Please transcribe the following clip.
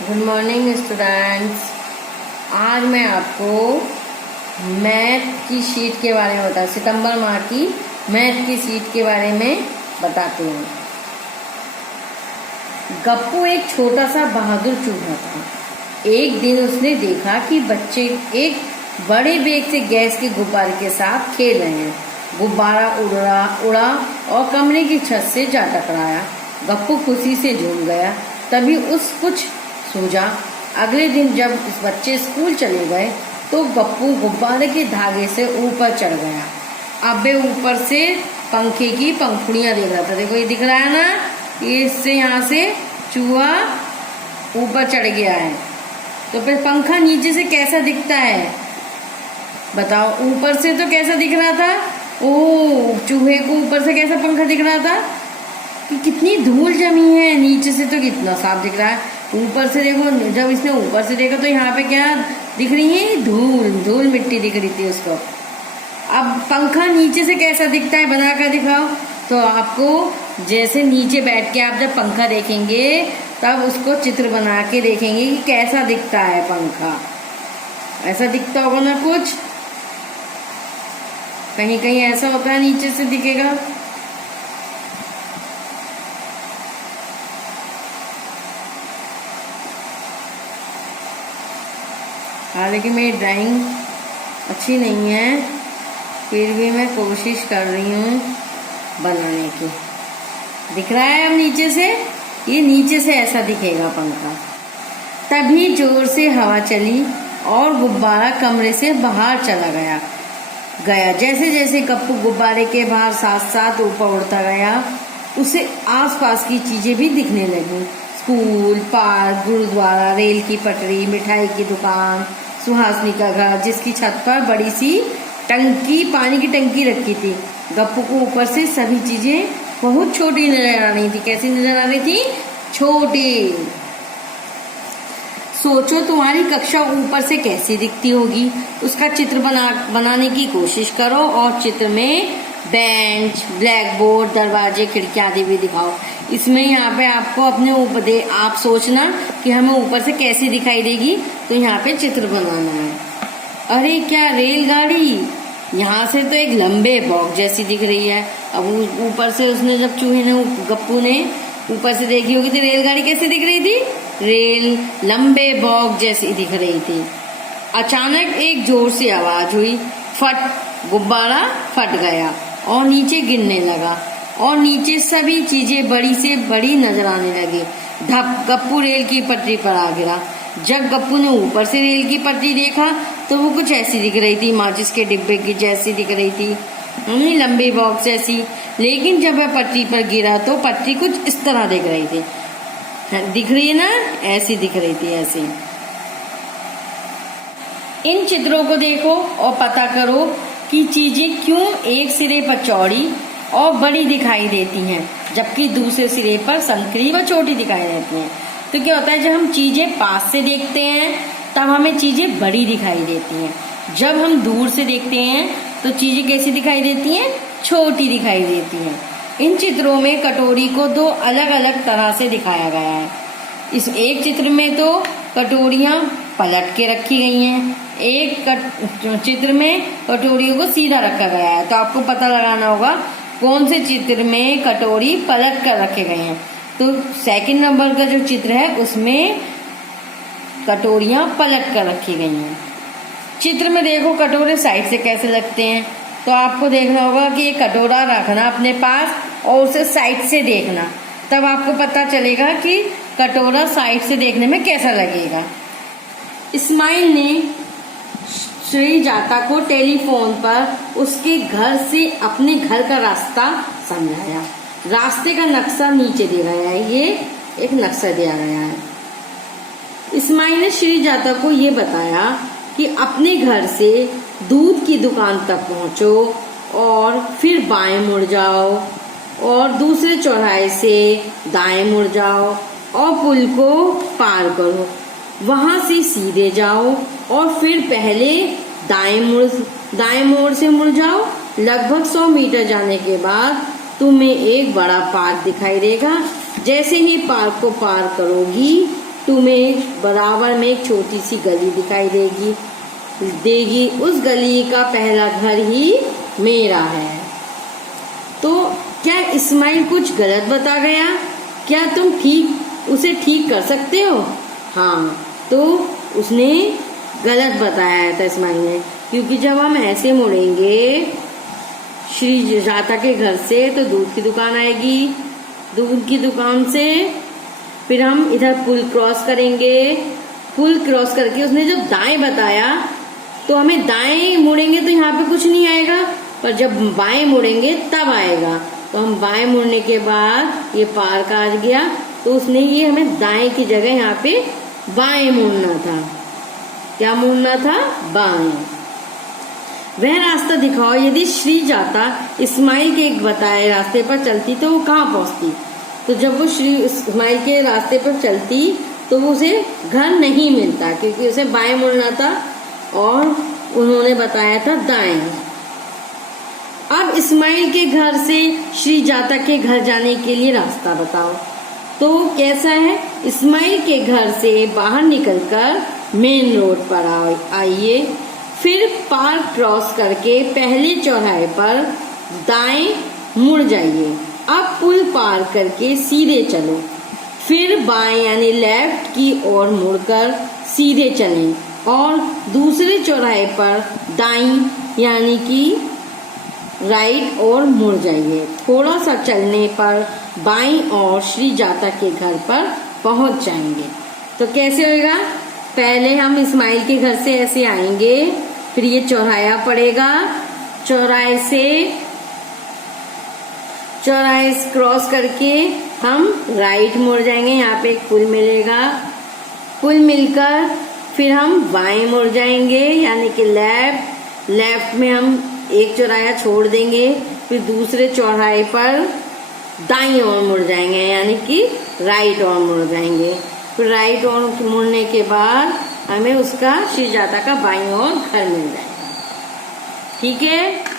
Good morning students. आज मैं आपको मैथ की शीट के बारे में सितंबर माह की मैथ की शीट के बारे में बताती हूँ। गप्पू एक छोटा सा बहादुर चूहा था। एक दिन उसने देखा कि बच्चे एक बड़े बेग से गैस के गुब्बारे के साथ खेल रहे हैं। गुब्बारा उड़ा और कमरे की छत से जा टकराया। गप्पू खुशी से झूम गया। तभी उस कुछ सूझा। अगले दिन जब इस बच्चे स्कूल चले गए तो गप्पू गुब्बारे के धागे से ऊपर चढ़ गया। अब वे ऊपर से पंखे की पंखुड़ियां देख रहा था। देखो ये दिख रहा है ना, इससे यहाँ से चूहा ऊपर चढ़ गया है। तो फिर पंखा नीचे से कैसा दिखता है बताओ। ऊपर से तो कैसा दिख रहा था, ओ चूहे को ऊपर से कैसा पंखा दिख रहा था कि कितनी धूल जमी है। नीचे से तो कितना साफ दिख रहा है। ऊपर से देखो, जब इसने ऊपर से देखा तो यहाँ पे क्या दिख रही है, धूल मिट्टी दिख रही थी उसको। अब पंखा नीचे से कैसा दिखता है बना कर दिखाओ। तो आपको जैसे नीचे बैठ के आप जब पंखा देखेंगे तब उसको चित्र बना के देखेंगे कि कैसा दिखता है पंखा। ऐसा दिखता होगा ना, कुछ कहीं कहीं ऐसा होता है नीचे से दिखेगा। हालांकि मेरी ड्राइंग अच्छी नहीं है, फिर भी मैं कोशिश कर रही हूँ बनाने की। दिख रहा है अब नीचे से, ये नीचे से ऐसा दिखेगा पंखा। तभी जोर से हवा चली और गुब्बारा कमरे से बाहर चला गया। जैसे जैसे गप्पू गुब्बारे के बाहर साथ साथ ऊपर उड़ता गया, उसे आसपास की चीजें भी दिखने लगी। स्कूल, पार्क, गुरुद्वारा, रेल की पटरी, मिठाई की दुकान, सुहासनी का घर जिसकी छत पर बड़ी सी टंकी, पानी की टंकी रखी थी। गप्पू को ऊपर से सभी चीजें बहुत छोटी नजर आ रही थी। कैसी नजर आ रही थी? छोटी। सोचो तुम्हारी कक्षा ऊपर से कैसी दिखती होगी। उसका चित्र बनाने की कोशिश करो और चित्र में बेंच, ब्लैक बोर्ड, दरवाजे, खिड़कियां आदि भी दिखाओ। इसमें यहाँ पे आपको अपने ऊपर आप सोचना कि हमें ऊपर से कैसी दिखाई देगी, तो यहाँ पे चित्र बनाना है। अरे क्या रेलगाड़ी, यहाँ से तो एक लंबे बॉक्स जैसी दिख रही है। अब ऊपर से उसने जब चूहे ने गप्पू ने ऊपर से देखी होगी तो रेलगाड़ी कैसे दिख रही थी? रेल लंबे बॉक्स जैसी दिख रही थी। अचानक एक जोर से आवाज हुई, फट। गुब्बारा फट गया और नीचे गिरने लगा और नीचे सभी चीजें बड़ी से बड़ी नजर आने लगी। धप, गप्पू रेल की पटरी पर आ गिरा। जब गप्पू ने ऊपर से रेल की पटरी देखा तो वो कुछ ऐसी दिख रही थी, माचिस के डिब्बे की जैसी दिख रही थी, लंबी बॉक्स जैसी। लेकिन जब वह पटरी पर गिरा तो पटरी कुछ इस तरह दिख रही थी। दिख रही है ना, ऐसी दिख रही थी, ऐसी। इन चित्रों को देखो और पता करो कि चीजें क्यों एक सिरे पर चौड़ी और बड़ी दिखाई देती हैं जबकि दूसरे सिरे पर संकरी व छोटी दिखाई देती हैं। तो क्या होता है, जब हम चीजें पास से देखते हैं तब हमें चीजें बड़ी दिखाई देती हैं। जब हम दूर से देखते हैं तो चीजें कैसी दिखाई देती हैं? छोटी दिखाई देती हैं। इन चित्रों में कटोरी को दो अलग अलग तरह से दिखाया गया है। इस एक चित्र में तो कटोरियां पलट के रखी गई हैं, एक चित्र में कटोरियों को सीधा रखा गया है। तो आपको पता लगाना होगा कौन से चित्र में कटोरी पलट कर रखे गए हैं। तो सेकंड नंबर का जो चित्र है उसमें कटोरियां पलट कर रखी गई हैं। चित्र में देखो कटोरे साइड से कैसे लगते हैं। तो आपको देखना होगा कि ये कटोरा रखना अपने पास और उसे साइड से देखना, तब आपको पता चलेगा कि कटोरा साइड से देखने में कैसा लगेगा। इस्माइल ने श्रीजाता को टेलीफोन पर उसके घर से अपने घर का रास्ता समझाया। रास्ते का नक्शा नीचे दिया गया है, ये एक नक्शा दिया गया है। इस्माइल ने श्रीजाता को ये बताया कि अपने घर से दूध की दुकान तक पहुंचो और फिर बाएं मुड़ जाओ और दूसरे चौराहे से दाएं मुड़ जाओ और पुल को पार करो। वहां से सीधे जाओ और फिर पहले दाएं मोड़ से मुड़ जाओ। लगभग 100 मीटर जाने के बाद तुम्हें एक बड़ा पार्क दिखाई देगा। जैसे ही पार्क को पार करोगी तुम्हें बराबर में एक छोटी सी गली दिखाई देगी। उस गली का पहला घर ही मेरा है। तो क्या इस्माइल कुछ गलत बता गया? क्या तुम उसे ठीक कर सकते हो? हाँ, तो उसने गलत बताया था इस्माइल ने, क्योंकि जब हम ऐसे मुड़ेंगे श्री जाता के घर से तो दूध की दुकान आएगी। दूध की दुकान से फिर हम इधर पुल क्रॉस करेंगे। पुल क्रॉस करके उसने जब दाएं बताया तो हमें दाएं मुड़ेंगे तो यहाँ पे कुछ नहीं आएगा, पर जब बाएं मुड़ेंगे तब आएगा। तो हम बाएं मुड़ने के बाद ये पार्क आ गया, तो उसने ये हमें दाएं की जगह यहाँ पे बाएं मुड़ना था। क्या मुड़ना था? बाएं। वह रास्ता दिखाओ। यदि श्री जाता इस्माइल के एक बताए रास्ते पर चलती तो वो कहाँ पहुंचती? तो जब वो श्री इस्माइल के रास्ते पर चलती तो उसे घर नहीं मिलता, क्योंकि उसे बाएं मुड़ना था और उन्होंने बताया था दाएं। अब इस्माइल के घर से श्री जाता के घर जाने के लिए रास्ता बताओ। तो कैसा है? इस्माइल के घर से बाहर निकलकर मेन रोड पर आइए, फिर पार्क क्रॉस करके पहले चौराहे पर दाएं मुड़ जाइए। अब पुल पार करके सीधे चलो, फिर बाएं यानी लेफ्ट की ओर मुड़कर सीधे चलें और दूसरे चौराहे पर दाईं यानी कि राइट और मुड़ जाइए। थोड़ा सा चलने पर बाईं ओर श्री जाता के घर पर पहुंच जाएंगे। तो कैसे होगा? पहले हम इस्माइल के घर से ऐसे आएंगे, फिर ये चौराहा पड़ेगा, चौराहे क्रॉस करके हम राइट मुड़ जाएंगे। यहाँ पे एक पुल मिलेगा, पुल मिलकर फिर हम बाएं मुड़ जाएंगे यानी कि लेफ्ट में हम एक चौराहा छोड़ देंगे, फिर दूसरे चौराहे पर दाईं ओर मुड़ जाएंगे यानी कि राइट ओर मुड़ जाएंगे। फिर राइट ओर मुड़ने के बाद हमें उसका श्री जाता का बाईं ओर घर मिल जाएगा। ठीक है।